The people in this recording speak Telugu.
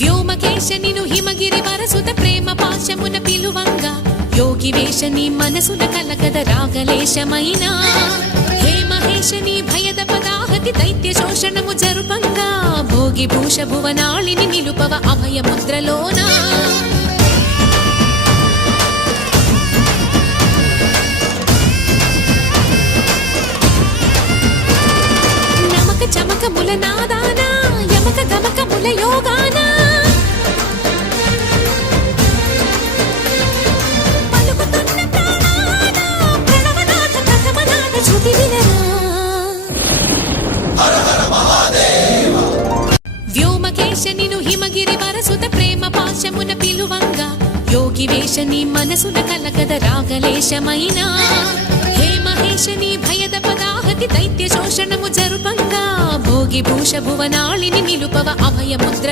వ్యోమకేశ నిను హిమగిరి వరసుత ప్రేమ పాశమున పిలువంగా యోగి వేష నీ మనసున కలకద రాగలేశమైన హే మహేశ నీ భయద పదాహతి దైత్య శోషణము జరుపంగా భోగి భూష భువనాళిని నిలుపవ అభయ ముద్రలోనా నమక చమకముల నాదానా యమక గమకముల యోగానా వ్యోమకేశ నిను హిమగిరి వరసుత ప్రేమ పాశమున పిలువంగా యోగి వేష నీ మనసున కలకద రాగలేశమైన హే మహేశ నీ భయద పదాహతి దైత్య శోషణము జరుపంగా భోగి భూష భువనాళిని నిలుపవ అభయ ముద్ర